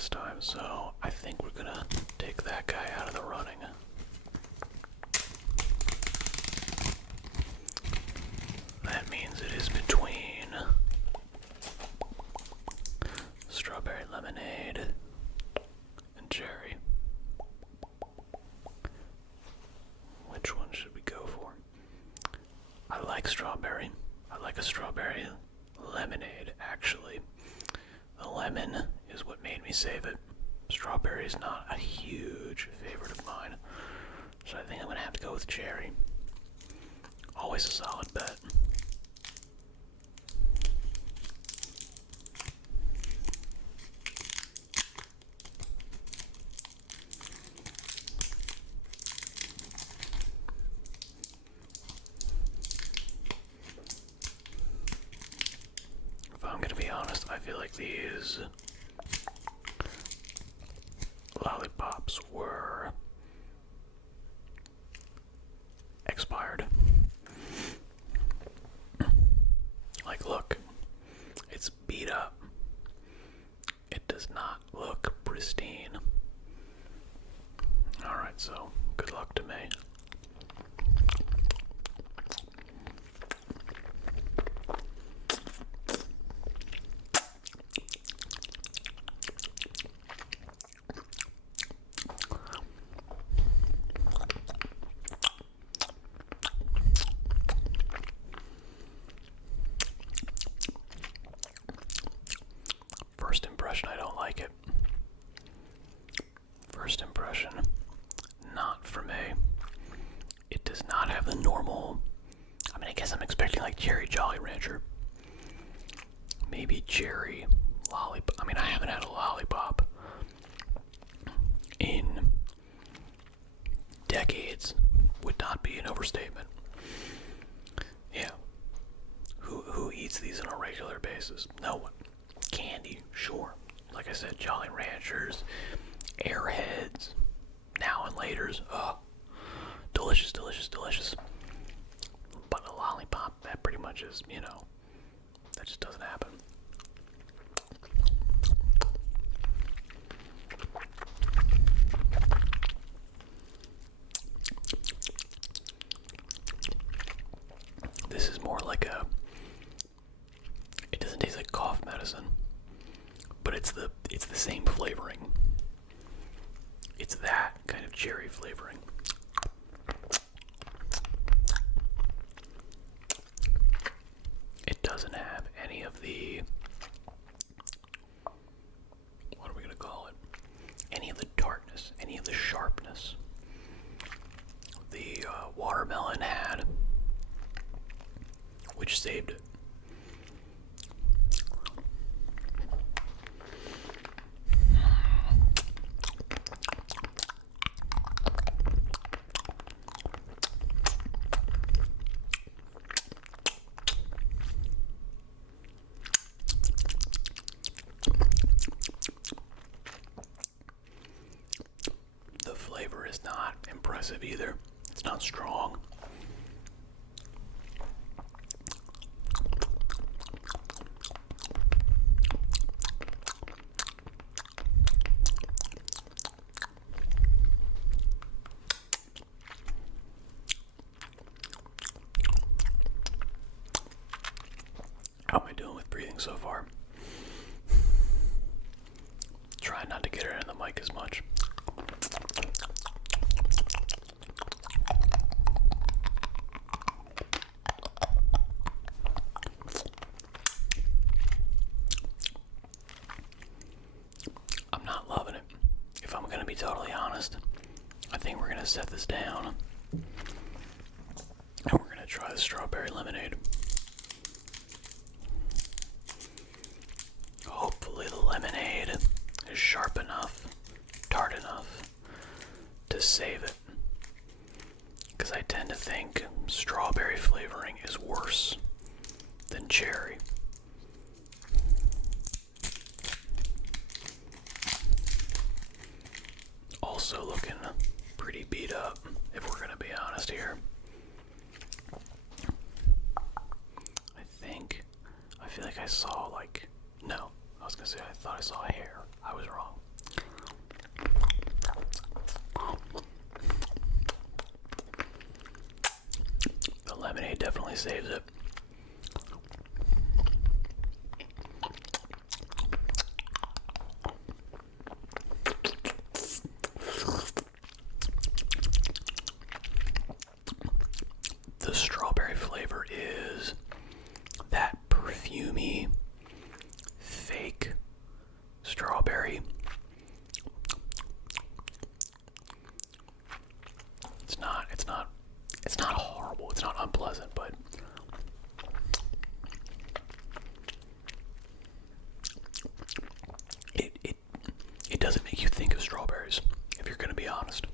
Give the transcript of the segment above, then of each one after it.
last time, so I think we're gonna take that guy out of the running. That means it is between strawberry lemonade and cherry. Which one should we go for? I like strawberry. I like a strawberry lemonade, actually. The lemon is what made me save it. Strawberry is not a huge favorite of mine, so I think I'm gonna have to go with cherry. Always a solid bet. If I'm gonna be honest, I feel like these lollipops were expired. Like, look, it's beat up. It does not look pristine. Alright, so good luck to me. First impression, I don't like it. First impression, not for me. It does not have the normal. I mean, I guess I'm expecting like cherry Jolly Rancher. Maybe cherry lollipop. I mean, I haven't had a lollipop in decades. Would not be an overstatement. Yeah. Who eats these on a regular basis? No one. Candy, sure. Like I said, Jolly Ranchers, Airheads, Now and Laters. Delicious, delicious, delicious. But a lollipop, that pretty much is, that just doesn't happen. This is more like it doesn't taste like cough medicine, but it's the same flavoring. It's that kind of cherry flavoring. It doesn't have any of the, what are we gonna call it? Any of the tartness, any of the sharpness the watermelon had, which saved it. The flavor is not impressive either. It's not strong. How am I doing with breathing so far? Try not to get it in the mic as much. I'm not loving it. If I'm gonna be totally honest, I think we're gonna set this down and we're gonna try the strawberry lemonade. Hopefully the lemonade is sharp enough, tart enough to save it. Because I tend to think strawberry flavoring is worse than cherry. Also looking pretty beat up, if we're gonna be honest here. I feel like I saw no, I was gonna say I thought I saw a hair. I was wrong. definitely saves it. The strawberry flavor is that perfumey, fake strawberry. It's not horrible. It's not unpleasant, but it doesn't make you think of strawberries, if you're gonna be honest.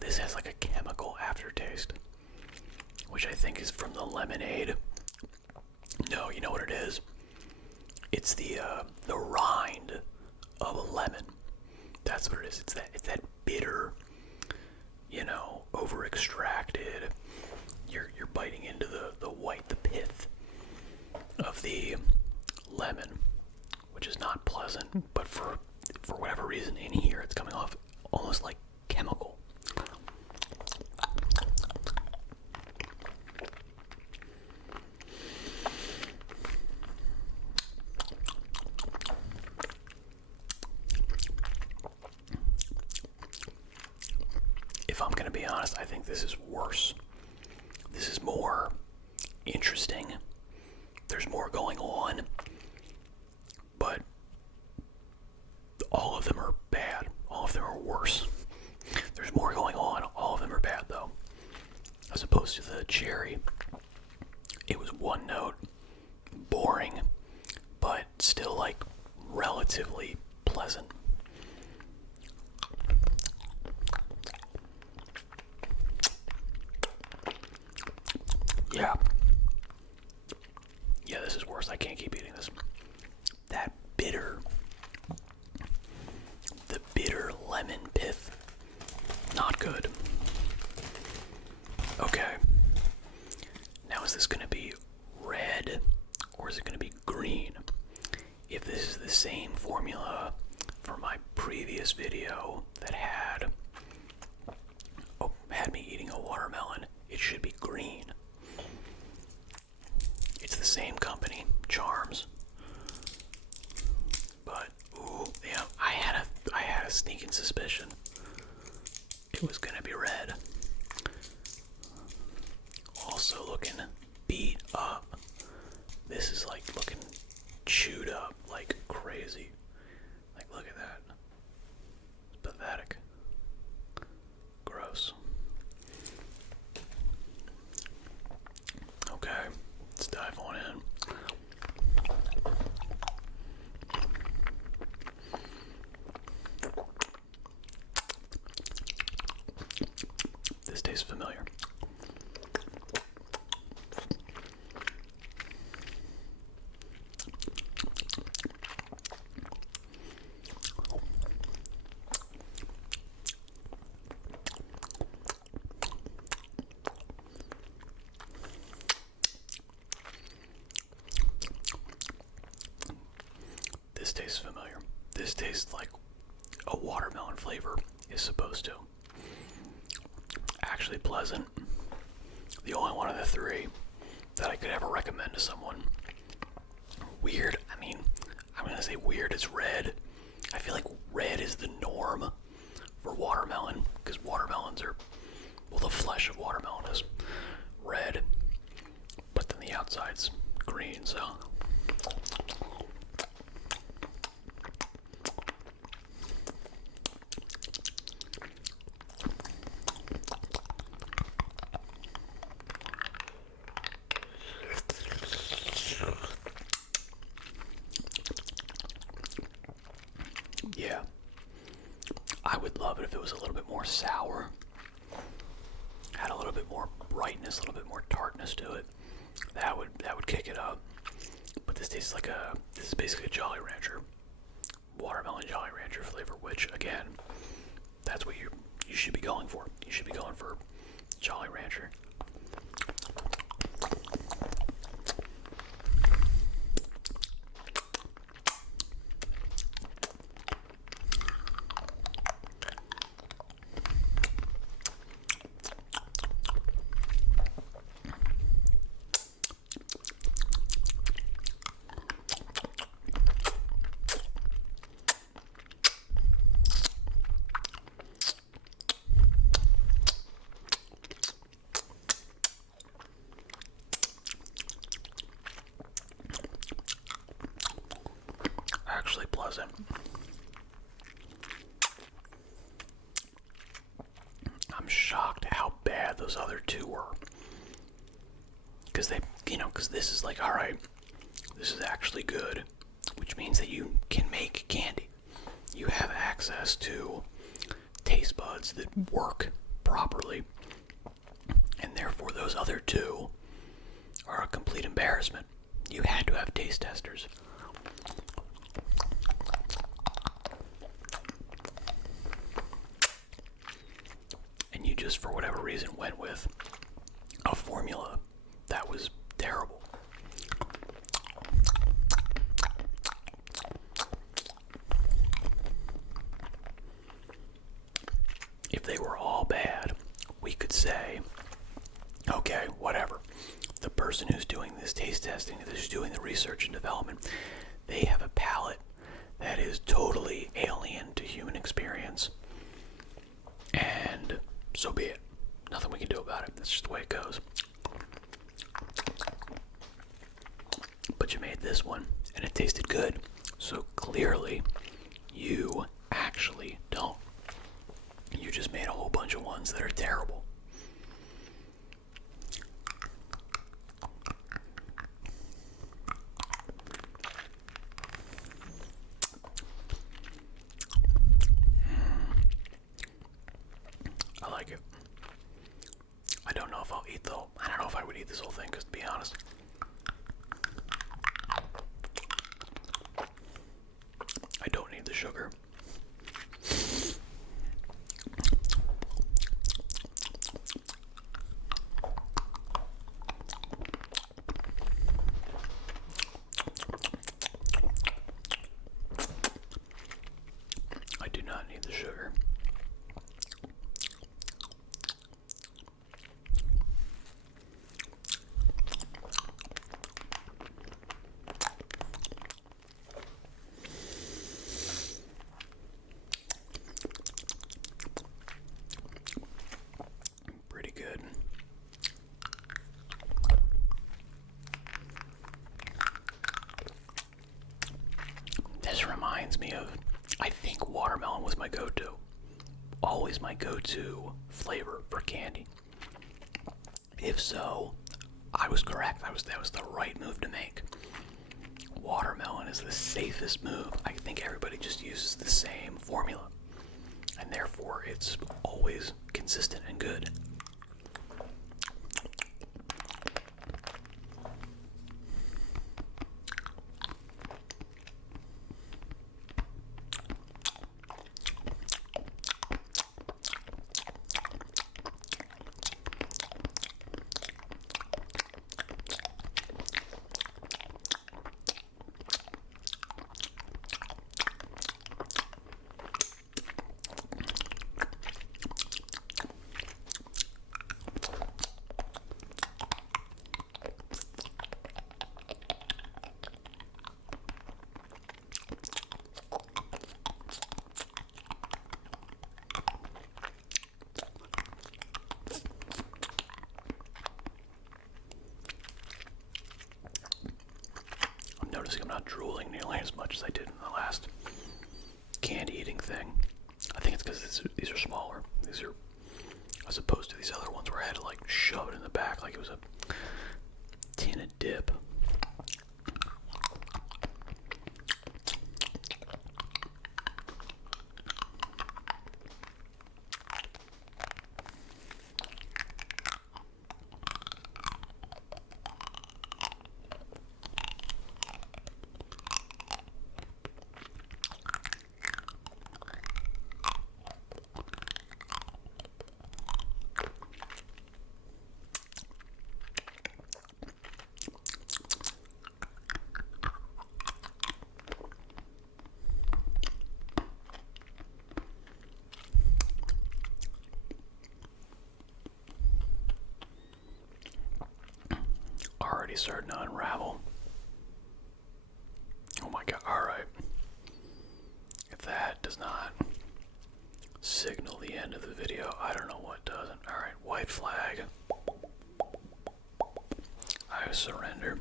This has like a chemical aftertaste, which I think is from the lemonade. No, you know what it is? It's the rind of a lemon. That's what it is. It's that bitter, over extracted. You're biting into the pith of the lemon, which is not pleasant, but for whatever reason in here it's coming off almost like chemical. If I'm gonna be honest, I think this is worse. This is more interesting. There's more going on, but all of them are bad. All of them are worse. There's more going on. All of them are bad, though. As opposed to the cherry, it was one note, boring, but still like relatively pleasant. Yeah, this is worse. I can't keep eating this. That the bitter lemon pith, not good. Okay. Now is this going to be red or is it going to be green? If this is the same formula for my previous video that had me eating a watermelon, it should be green. It's the same company, Charms. But yeah, I had a sneaking suspicion it was gonna be red. Also looking beat up. This is like looking chewed up like crazy. Like, look at that. It's pathetic. Gross. Okay, let's dive on in. This tastes familiar. This tastes familiar. This tastes like a watermelon flavor is supposed to. Actually pleasant. The only one of the three that I could ever recommend to someone. Weird. I mean, I'm gonna say weird is red. I feel like red is the norm for watermelon because watermelons are, well, the flesh of watermelon is red, but then the outside's green, so. Yeah, I would love it if it was a little bit more sour, had a little bit more brightness, a little bit more tartness to it. That would kick it up. But this tastes like this is basically a Jolly Rancher, watermelon Jolly Rancher flavor, which again, that's what you should be going for. You should be going for Jolly Rancher. doesn't. I'm shocked how bad those other two were. Because because this is like, alright, this is actually good, which means that you can make candy. You have access to taste buds that work properly, and therefore those other two are a complete embarrassment. You had to have taste testers. And you just, for whatever reason, went with a formula that was terrible. If they were all bad, we could say, okay, whatever. The person who's doing this taste testing, who's doing the research and development, they have a palate that is totally alien to human experience. And so be it. Nothing we can do about it. That's just the way it goes. But you made this one, and it tasted good. So clearly, you actually don't. You just made a whole bunch of ones that are terrible. I like it. I don't know if I'll eat though. I don't know if I would eat this whole thing, because to be honest, I don't need the sugar. I do not need the sugar. Pretty good. This reminds me of, I think watermelon was my go-to. Always my go-to flavor for candy. If so, I was correct. That was the right move to make. Watermelon is the safest move. I think everybody just uses the same formula, and therefore it's always consistent and good. Noticing I'm not drooling nearly as much as I did in the last candy eating thing. I think it's because these are smaller. These are, as opposed to these other ones where I had to like shove it in the back like it was a tin of dip. Already starting to unravel. Oh my god, alright. If that does not signal the end of the video, I don't know what doesn't. Alright, white flag. I surrender.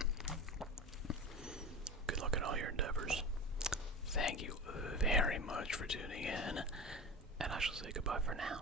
Good luck in all your endeavors. Thank you much for tuning in, and I shall say goodbye for now.